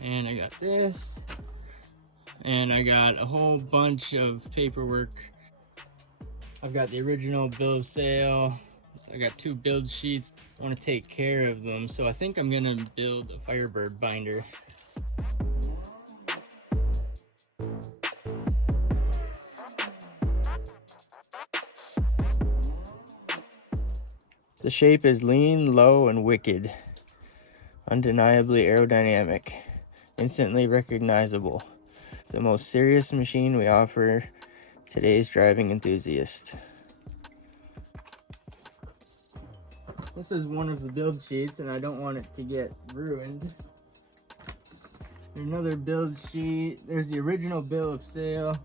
And I got this, and I got a whole bunch of paperwork. I've got the original bill of sale. I got 2 build sheets. I want to take care of them, so I think I'm gonna build a Firebird binder. The shape is lean, low, and wicked. Undeniably aerodynamic. Instantly recognizable. The most serious machine we offer today's driving enthusiast. This is one of the build sheets, and I don't want it to get ruined. There's another build sheet. There's the original bill of sale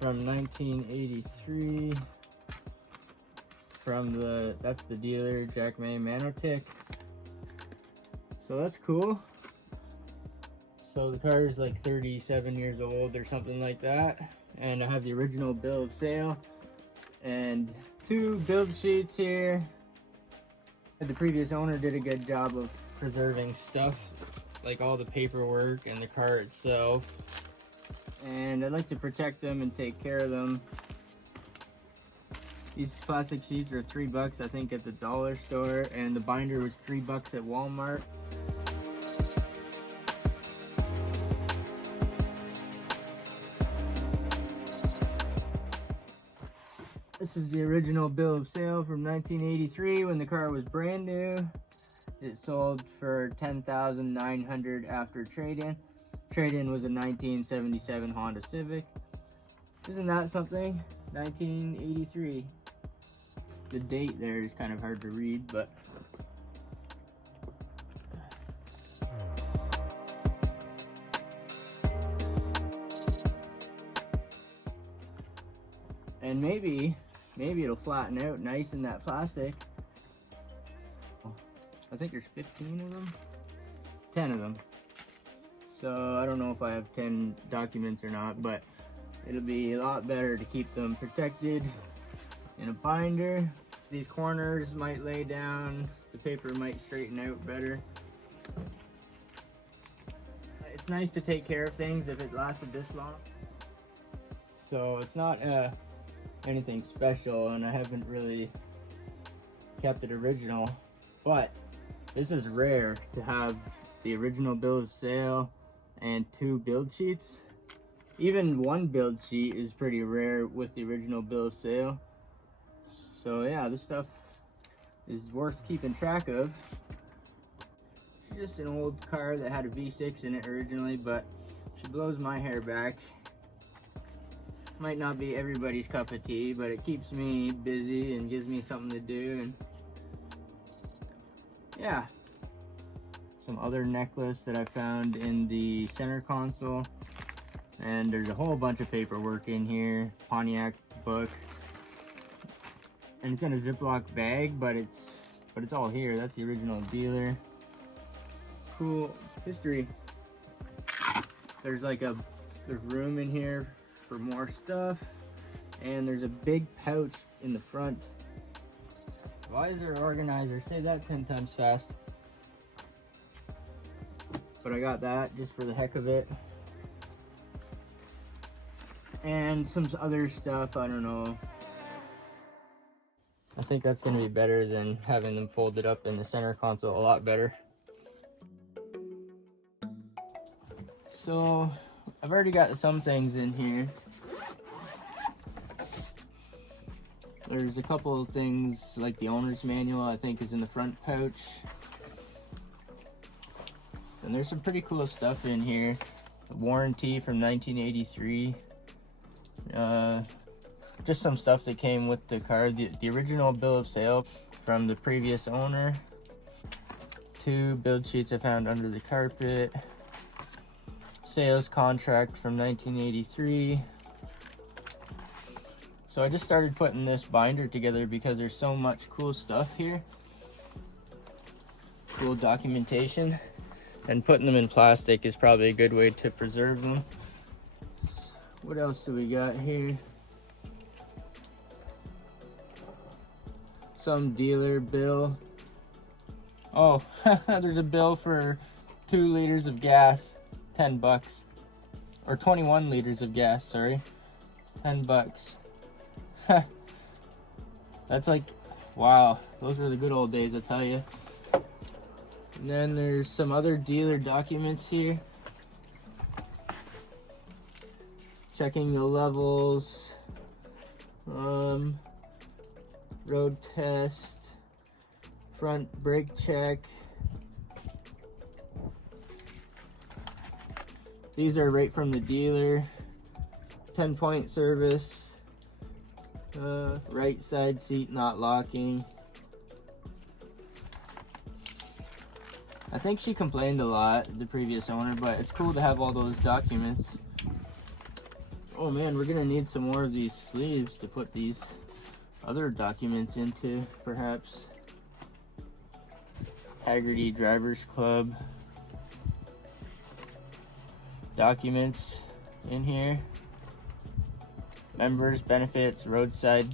from 1983. That's the dealer, Jack May Manotick. So that's cool. So the car is like 37 years old or something like that. And I have the original bill of sale and 2 build sheets here. The previous owner did a good job of preserving stuff, like all the paperwork and the car itself. And I'd like to protect them and take care of them. These plastic sheets are $3, I think, at the dollar store, and the binder was $3 at Walmart. This is the original bill of sale from 1983 when the car was brand new. It sold for $10,900 after trade-in. Trade-in was a 1977 Honda Civic. Isn't that something? 1983. The date there is kind of hard to read, but and maybe it'll flatten out nice in that plastic. I think there's 15 of them, 10 of them. So I don't know if I have 10 documents or not, but it'll be a lot better to keep them protected in a binder. These corners might lay down, the paper might straighten out better. It's nice to take care of things if it lasted this long. So it's not anything special, and I haven't really kept it original, but this is rare to have the original bill of sale and 2 build sheets. Even 1 build sheet is pretty rare with the original bill of sale. So yeah, this stuff is worth keeping track of. Just an old car that had a V6 in it originally, but she blows my hair back. Might not be everybody's cup of tea, but it keeps me busy and gives me something to do. And yeah, some other necklace that I found in the center console, and there's a whole bunch of paperwork in here. Pontiac book, and it's in a Ziploc bag, but it's all here. That's the original dealer. Cool history. There's room in here for more stuff, and there's a big pouch in the front. Why is there an organizer? Say that 10 times fast. But I got that just for the heck of it. And some other stuff, I don't know. I think that's going to be better than having them folded up in the center console, a lot better. So I've already got some things in here. There's a couple of things like the owner's manual, I think, is in the front pouch. And there's some pretty cool stuff in here. A warranty from 1983. Just some stuff that came with the car. The original bill of sale from the previous owner. 2 build sheets I found under the carpet. Sales contract from 1983. So I just started putting this binder together because there's so much cool stuff here. Cool documentation. And putting them in plastic is probably a good way to preserve them. What else do we got here? Some dealer bill. Oh, there's a bill for 2 liters of gas, 10 bucks. Or 21 liters of gas, sorry. 10 bucks. That's like, wow, those were the good old days, I tell you. And then there's some other dealer documents here. Checking the levels. Road test. Front brake check. These are right from the dealer. 10-point service. Right side seat not locking. I think she complained a lot, the previous owner, but it's cool to have all those documents. Oh man, we're gonna need some more of these sleeves to put these other documents into, perhaps. Haggerty Drivers Club documents in here. Members, benefits, roadside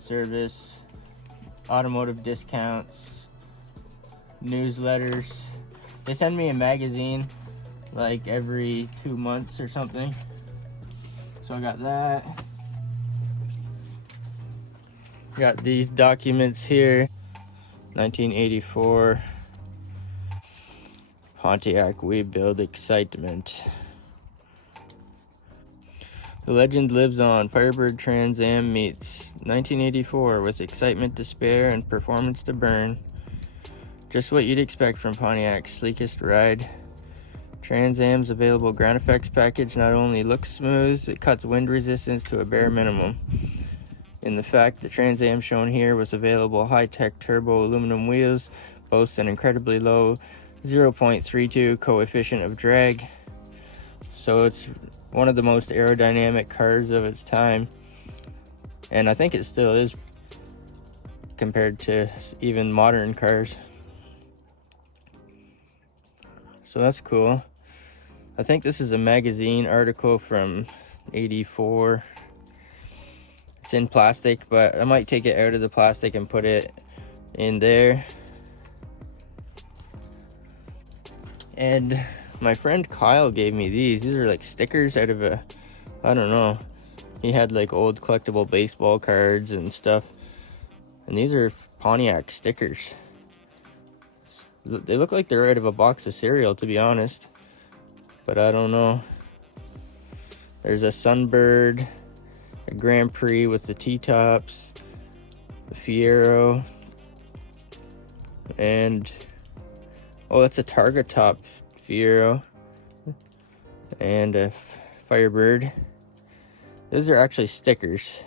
service, automotive discounts, newsletters. They send me a magazine like every 2 months or something. So I got that. Got these documents here. 1984 Pontiac We Build Excitement. The legend lives on. Firebird Trans Am meets 1984 with excitement to spare and performance to burn. Just what you'd expect from Pontiac's sleekest ride. Trans Am's available ground effects package not only looks smooth, it cuts wind resistance to a bare minimum. In the fact the Trans Am shown here with available high-tech turbo aluminum wheels boasts an incredibly low 0.32 coefficient of drag. So it's one of the most aerodynamic cars of its time. And I think it still is compared to even modern cars. So that's cool. I think this is a magazine article from 84. It's in plastic, but I might take it out of the plastic and put it in there. And my friend Kyle gave me these. These are like stickers out of a, I don't know. He had like old collectible baseball cards and stuff. And these are Pontiac stickers. They look like they're out of a box of cereal, to be honest. But I don't know. There's a Sunbird, a Grand Prix with the T-tops, the Fiero, and oh, that's a Targa top Fiero, and a Firebird. These are actually stickers.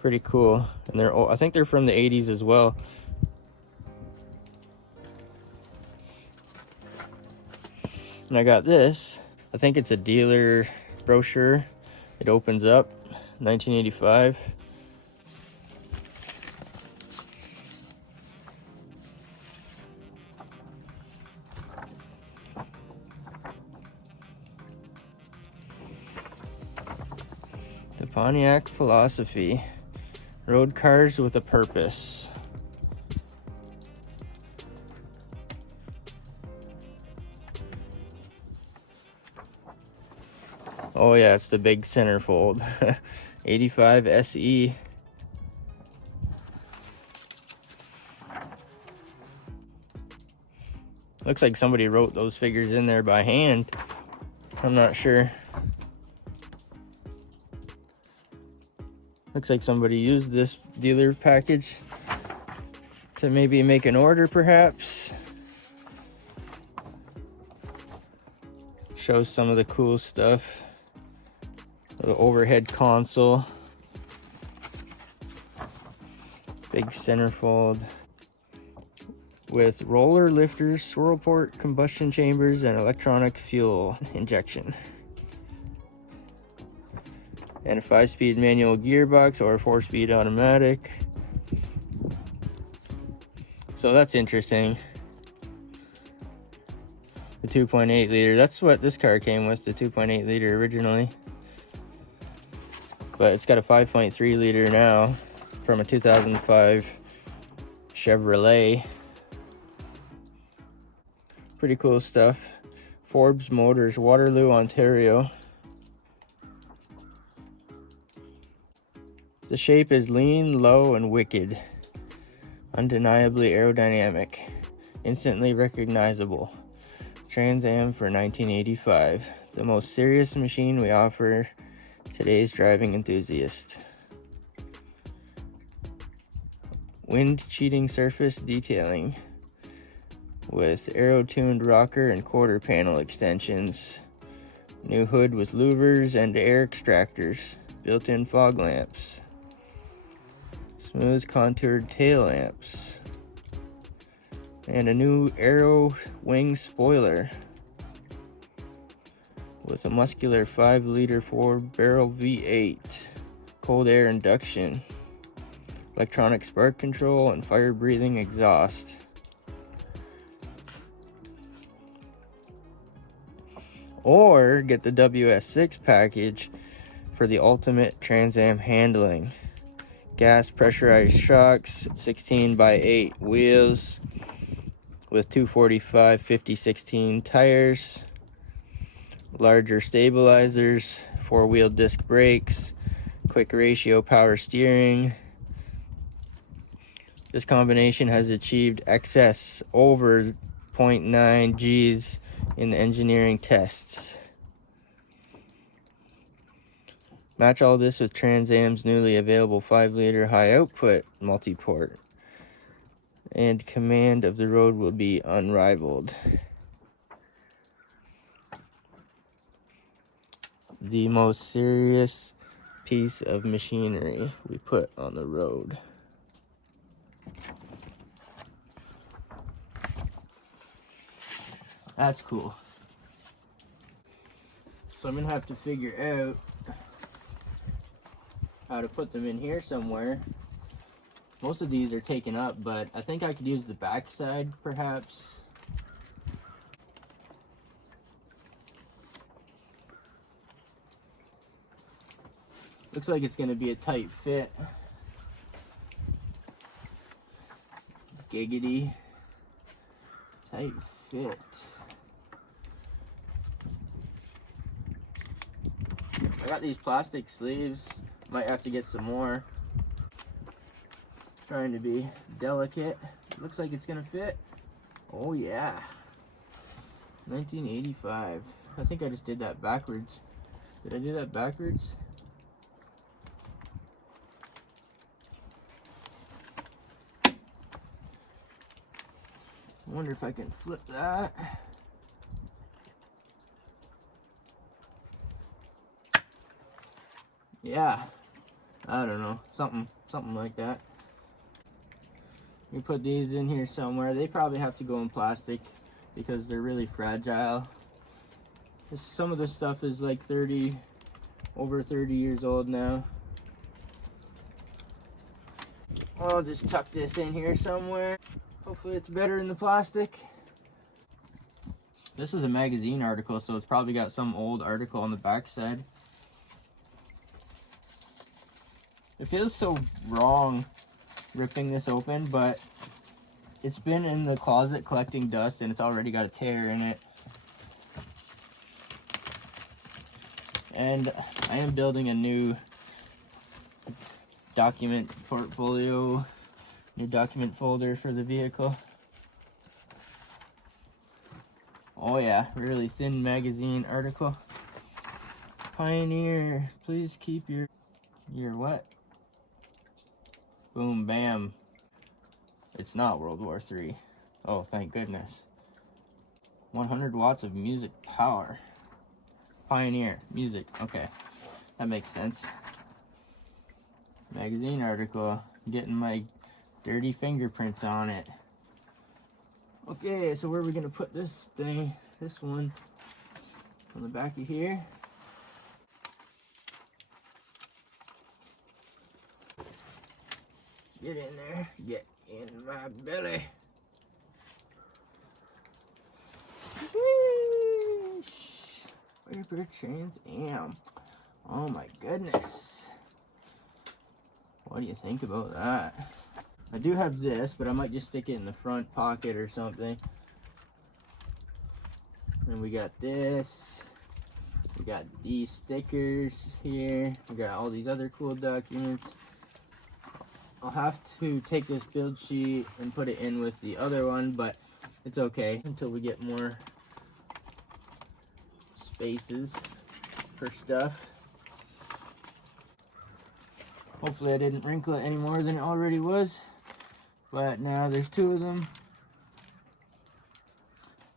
Pretty cool, and they're I think they're from the 80s as well. And I got this. I think it's a dealer brochure. It opens up, 1985. The Pontiac philosophy. Road cars with a purpose. Oh yeah, it's the big centerfold. 85 SE. Looks like somebody wrote those figures in there by hand. I'm not sure. Looks like somebody used this dealer package to maybe make an order, perhaps. Shows some of the cool stuff. The overhead console, big centerfold with roller lifters, swirl port, combustion chambers, and electronic fuel injection, and a 5-speed manual gearbox or 4-speed automatic. So that's interesting. The 2.8 liter, that's what this car came with, the 2.8 liter originally. But it's got a 5.3 liter now from a 2005 Chevrolet. Pretty cool stuff. Forbes Motors, Waterloo, Ontario. The shape is lean, low, and wicked. Undeniably aerodynamic. Instantly recognizable. Trans Am for 1985. The most serious machine we offer today's driving enthusiast. Wind cheating surface detailing with aero-tuned rocker and quarter panel extensions. New hood with louvers and air extractors. Built-in fog lamps. Smooth contoured tail lamps. And a new aero wing spoiler with a muscular 5-liter 4-barrel V8. Cold air induction. Electronic spark control and fire-breathing exhaust. Or get the WS6 package for the ultimate Trans Am handling. Gas pressurized shocks, 16x8 wheels with 245 50/16 tires, larger stabilizers, 4-wheel disc brakes, quick ratio power steering. This combination has achieved excess over 0.9 Gs in the engineering tests. Match all this with Trans Am's newly available 5-liter high output multi-port, and command of the road will be unrivaled. The most serious piece of machinery we put on the road. That's cool. So I'm gonna have to figure out how to put them in here somewhere. Most of these are taken up, but I think I could use the back side perhaps. Looks like it's gonna be a tight fit. Giggity. Tight fit. I got these plastic sleeves. Might have to get some more. Trying to be delicate. Looks like it's gonna fit. Oh yeah. 1985. I think I just did that backwards. Did I do that backwards? I wonder if I can flip that. Yeah. I don't know. Something like that. You put these in here somewhere. They probably have to go in plastic because they're really fragile. Some of this stuff is like over 30 years old now. I'll just tuck this in here somewhere. Hopefully it's better in the plastic. This is a magazine article, so it's probably got some old article on the back side. It feels so wrong ripping this open, but it's been in the closet collecting dust and it's already got a tear in it. And I am building a new document portfolio, new document folder for the vehicle. Oh yeah, really thin magazine article. Pioneer, please keep your what? Boom, bam. It's not World War III. Oh, thank goodness. 100 watts of music power. Pioneer, music, okay. That makes sense. Magazine article, getting my dirty fingerprints on it. Okay, so where are we gonna put this thing? This one on the back of here. Get in there, get in my belly. per Trans Am. Oh my goodness. What do you think about that? I do have this, but I might just stick it in the front pocket or something. And we got this. We got these stickers here. We got all these other cool documents. I'll have to take this build sheet and put it in with the other one, but it's okay until we get more spaces for stuff. Hopefully I didn't wrinkle it any more than it already was, but now there's two of them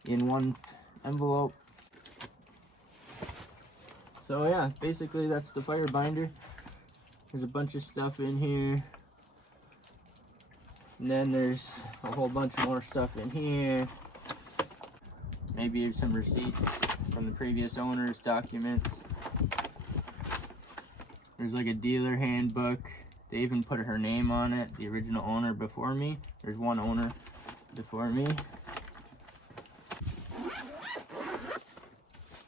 in one envelope. So yeah, basically that's the fire binder. There's a bunch of stuff in here. And then there's a whole bunch more stuff in here. Maybe some receipts from the previous owner's documents. There's like a dealer handbook. They even put her name on it, the original owner before me. There's one owner before me.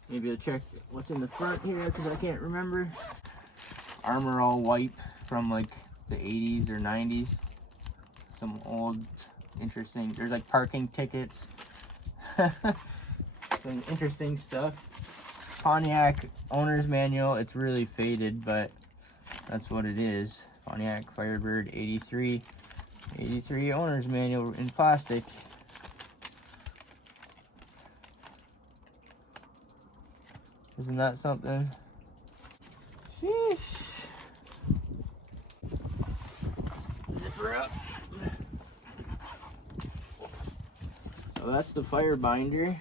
Maybe I'll check what's in the front here because I can't remember. Armor All wipe from like the 80s or 90s. Some old interesting, there's like parking tickets. Some interesting stuff. Pontiac owner's manual. It's really faded, but that's what it is. Pontiac Firebird 83 owner's manual in plastic. Isn't that something? Sheesh. Zipper up. So that's the fire binder.